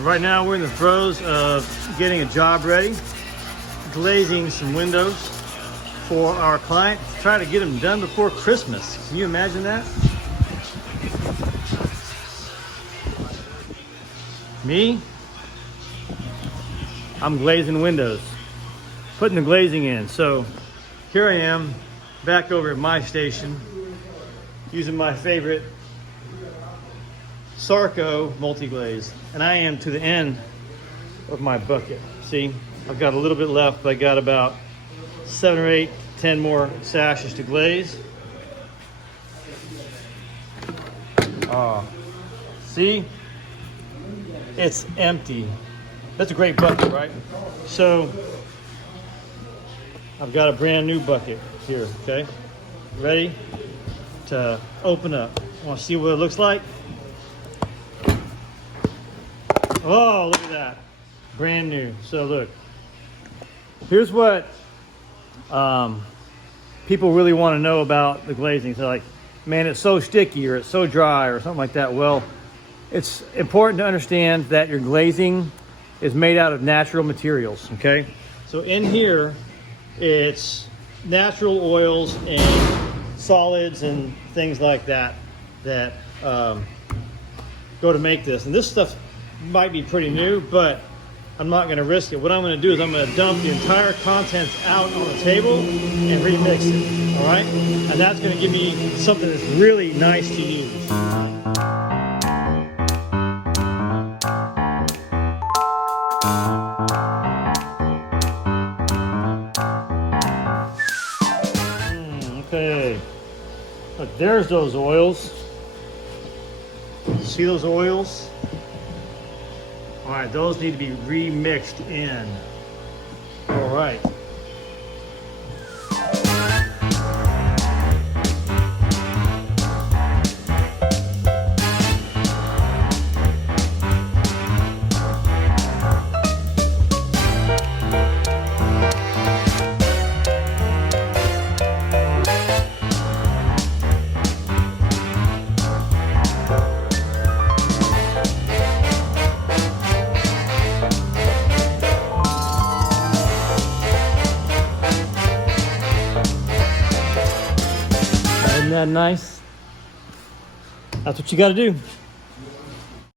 Right now we're in the throes of getting a job ready, glazing some windows for our client to try to get them done before Christmas. Can you imagine that? Me, I'm glazing windows, putting the glazing in. So here I am back over at my station using my favorite Sarco Multi-Glaze, and I am to the end of my bucket. See, I've got a little bit left, but I got about 7 or 8, 10 more sashes to glaze. See, it's empty. That's a great bucket, right? So I've got a brand new bucket here, okay? Ready to open up. Want to see what it looks like? Oh, look at that. Brand new. So look, here's what people really want to know about the glazing. So like, man, it's so sticky or it's so dry or something like that. Well, it's important to understand that your glazing is made out of natural materials, okay? So in here, it's natural oils and solids and things like that that go to make this. And this stuff might be pretty new, but I'm not going to risk it. What I'm going to do is I'm going to dump the entire contents out on the table and remix it, all right? And that's going to give me something that's really nice to use. Okay, look, there's those oils. See those oils? All right, those need to be remixed in. All right. Isn't that nice? That's what you got to do.